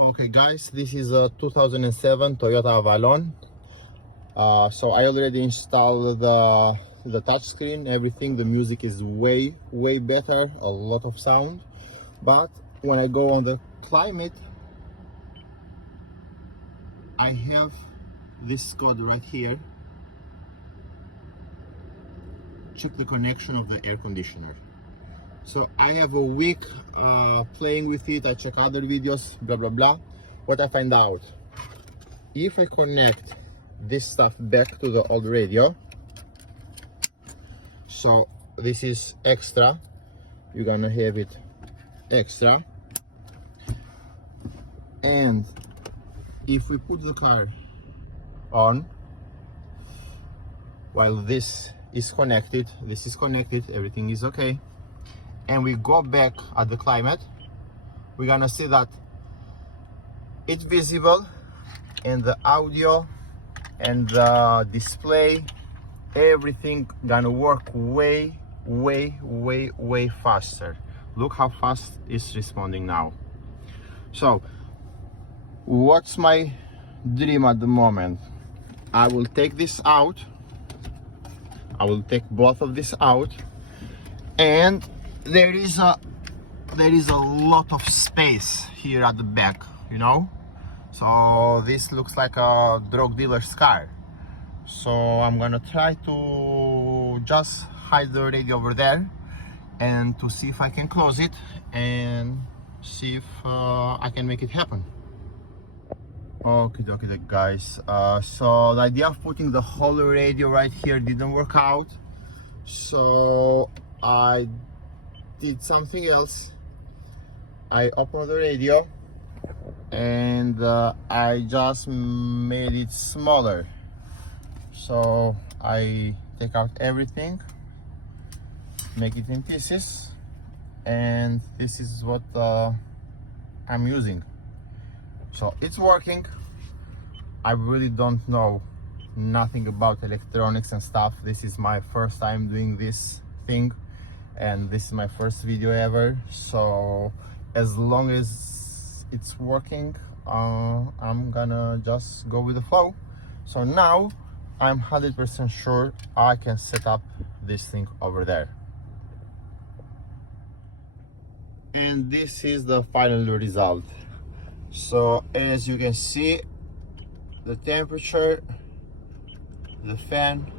Okay guys, this is a 2007 Toyota Avalon. So I already installed the touchscreen, everything. The music is way better, a lot of sound. But when I go on the climate, I have this code right here. Check the connection of the air conditioner. So I have a week playing with it. I check other videos, blah blah blah. What I find out, if I connect this stuff back to the old radio, so this is extra, you're gonna have it extra, and if we put the car on while this is connected, everything is okay, and we go back at the climate, we're gonna see that it's visible, and the audio and the display, everything gonna work way faster. Look how fast it's responding now. So what's my dream at the moment? I will take this out, I will take both of this out, and there is a lot of space here at the back, you know. So this looks like a drug dealer's car. So I'm gonna try to just hide the radio over there and to see if I can close it and see if I can make it happen. Okay guys, so the idea of putting the whole radio right here didn't work out, so I did something else. I opened the radio and I just made it smaller. So I take out everything, make it in pieces, and this is what I'm using. So it's working. I really don't know nothing about electronics and stuff. This is my first time doing this thing, and this is my first video ever. So as long as it's working, I'm gonna just go with the flow. So now I'm 100% sure I can set up this thing over there. And this is the final result. So as you can see, the temperature, the fan,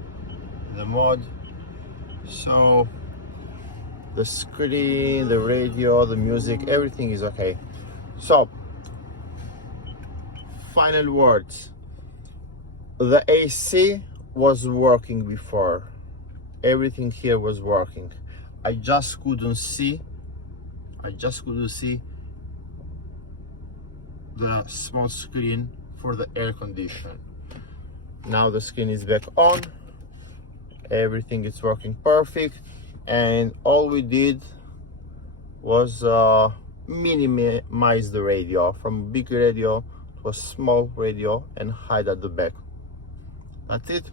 the mode, so the screen, the radio, the music, everything is okay. So final words, the AC was working before, everything here was working. I just couldn't see the small screen for the air condition. Now the screen is back on, everything is working perfect, and all we did was minimize the radio from big radio to a small radio and hide at the back. That's it.